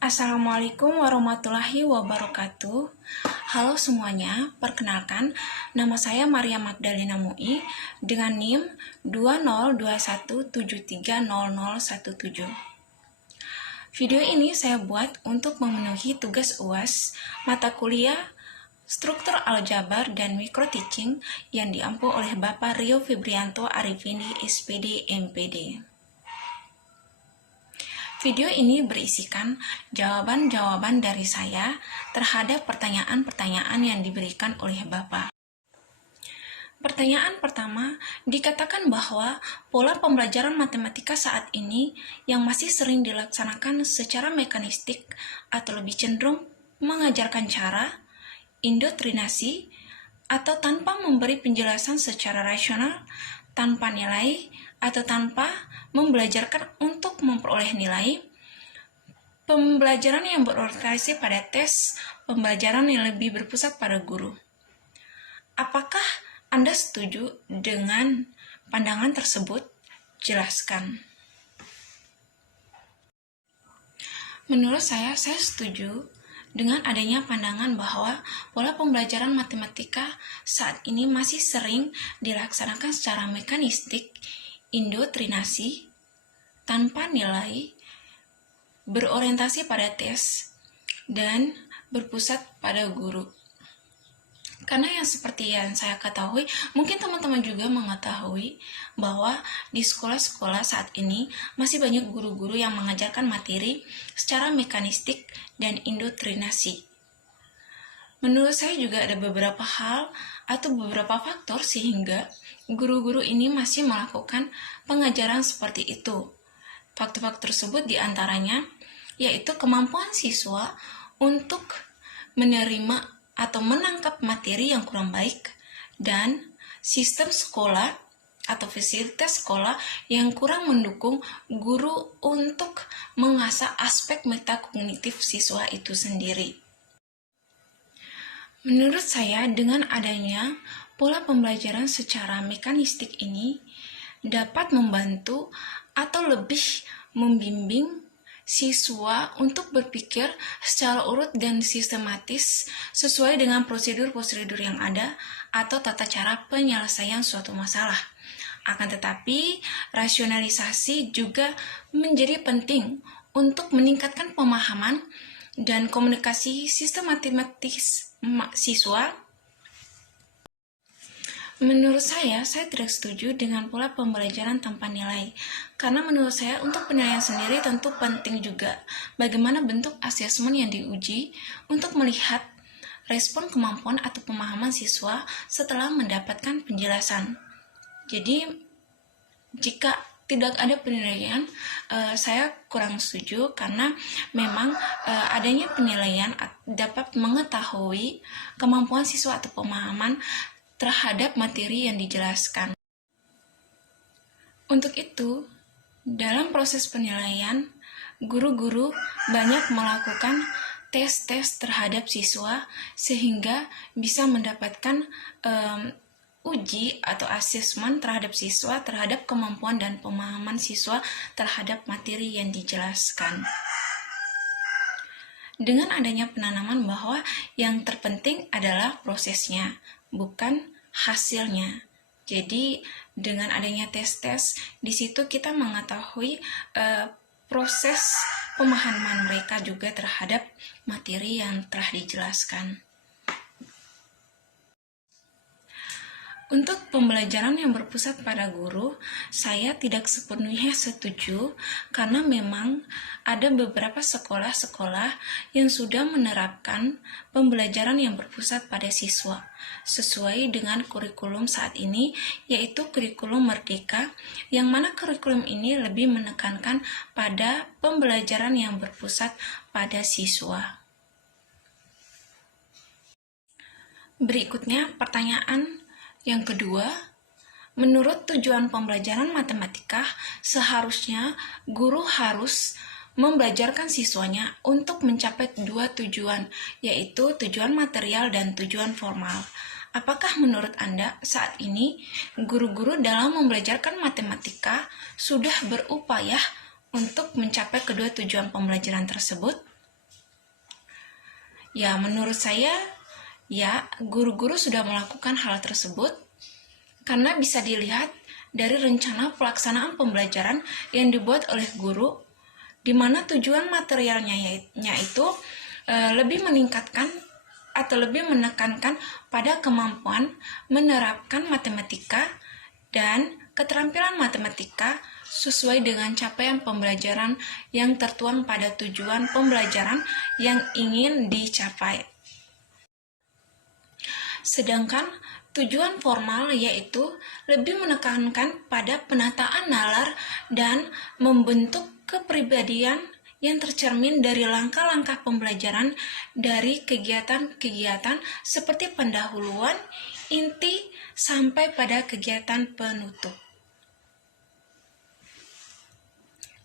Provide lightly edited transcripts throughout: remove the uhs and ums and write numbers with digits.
Assalamualaikum warahmatullahi wabarakatuh. Halo semuanya, perkenalkan nama saya Maria Magdalena Mui dengan NIM 2021730017. Video ini saya buat untuk memenuhi tugas UAS mata kuliah Struktur Aljabar dan Mikro Teaching yang diampu oleh Bapak Rio Febrianto Arifindi, SPD, MPD. Video ini berisikan jawaban-jawaban dari saya terhadap pertanyaan-pertanyaan yang diberikan oleh Bapak. Pertanyaan pertama, dikatakan bahwa pola pembelajaran matematika saat ini yang masih sering dilaksanakan secara mekanistik atau lebih cenderung mengajarkan cara, indoktrinasi, atau tanpa memberi penjelasan secara rasional, tanpa nilai, atau tanpa membelajarkan untuk memperoleh nilai, pembelajaran yang berorientasi pada tes, pembelajaran yang lebih berpusat pada guru. Apakah Anda setuju dengan pandangan tersebut? Jelaskan. Menurut saya setuju dengan adanya pandangan bahwa pola pembelajaran matematika saat ini masih sering dilaksanakan secara mekanistik, indoktrinasi, tanpa nilai, berorientasi pada tes, dan berpusat pada guru. Karena yang seperti yang saya ketahui, mungkin teman-teman juga mengetahui bahwa di sekolah-sekolah saat ini masih banyak guru-guru yang mengajarkan materi secara mekanistik dan indoktrinasi. Menurut saya juga ada beberapa hal atau beberapa faktor sehingga guru-guru ini masih melakukan pengajaran seperti itu. Faktor-faktor tersebut diantaranya yaitu kemampuan siswa untuk menerima atau menangkap materi yang kurang baik dan sistem sekolah atau fasilitas sekolah yang kurang mendukung guru untuk mengasah aspek metakognitif siswa itu sendiri. Menurut saya, dengan adanya pola pembelajaran secara mekanistik ini dapat membantu atau lebih membimbing siswa untuk berpikir secara urut dan sistematis sesuai dengan prosedur-prosedur yang ada atau tata cara penyelesaian suatu masalah. Akan tetapi, rasionalisasi juga menjadi penting untuk meningkatkan pemahaman dan komunikasi sistematis siswa. Menurut saya tidak setuju dengan pola pembelajaran tanpa nilai. Karena menurut saya untuk penilaian sendiri tentu penting juga. Bagaimana bentuk asesmen yang diuji untuk melihat respon kemampuan atau pemahaman siswa setelah mendapatkan penjelasan. Jadi, jika tidak ada penilaian, saya kurang setuju karena memang adanya penilaian dapat mengetahui kemampuan siswa atau pemahaman terhadap materi yang dijelaskan. Untuk itu, dalam proses penilaian, guru-guru banyak melakukan tes-tes terhadap siswa sehingga bisa mendapatkan uji atau asesmen terhadap siswa terhadap kemampuan dan pemahaman siswa terhadap materi yang dijelaskan. Dengan adanya penanaman bahwa yang terpenting adalah prosesnya, bukan hasilnya. Jadi dengan adanya tes-tes, di situ kita mengetahui proses pemahaman mereka juga terhadap materi yang telah dijelaskan. Untuk pembelajaran yang berpusat pada guru, saya tidak sepenuhnya setuju karena memang ada beberapa sekolah-sekolah yang sudah menerapkan pembelajaran yang berpusat pada siswa sesuai dengan kurikulum saat ini, yaitu kurikulum Merdeka, yang mana kurikulum ini lebih menekankan pada pembelajaran yang berpusat pada siswa. Berikutnya pertanyaan yang kedua, menurut tujuan pembelajaran matematika, seharusnya guru harus membelajarkan siswanya untuk mencapai dua tujuan, yaitu tujuan material dan tujuan formal. Apakah menurut Anda saat ini guru-guru dalam membelajarkan matematika sudah berupaya untuk mencapai kedua tujuan pembelajaran tersebut? Ya, menurut saya, ya, guru-guru sudah melakukan hal tersebut karena bisa dilihat dari rencana pelaksanaan pembelajaran yang dibuat oleh guru, di mana tujuan materialnya itu lebih meningkatkan atau lebih menekankan pada kemampuan menerapkan matematika dan keterampilan matematika sesuai dengan capaian pembelajaran yang tertuang pada tujuan pembelajaran yang ingin dicapai. Sedangkan tujuan formal yaitu lebih menekankan pada penataan nalar dan membentuk kepribadian yang tercermin dari langkah-langkah pembelajaran dari kegiatan-kegiatan seperti pendahuluan, inti, sampai pada kegiatan penutup.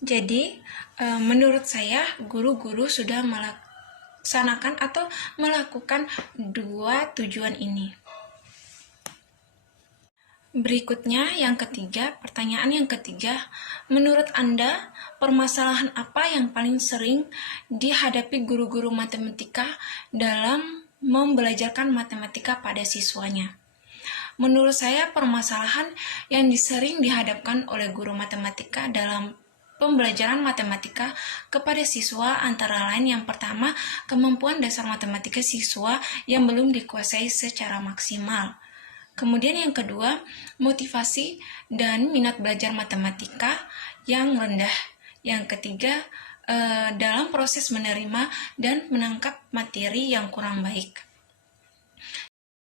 Jadi, menurut saya, guru-guru sudah melaksanakan atau melakukan dua tujuan ini. Berikutnya, yang ketiga, pertanyaan yang ketiga, menurut Anda, permasalahan apa yang paling sering dihadapi guru-guru matematika dalam membelajarkan matematika pada siswanya? Menurut saya, permasalahan yang sering dihadapkan oleh guru matematika dalam pembelajaran matematika kepada siswa antara lain yang pertama, kemampuan dasar matematika siswa yang belum dikuasai secara maksimal. Kemudian yang kedua, motivasi dan minat belajar matematika yang rendah. Yang ketiga, dalam proses menerima dan menangkap materi yang kurang baik.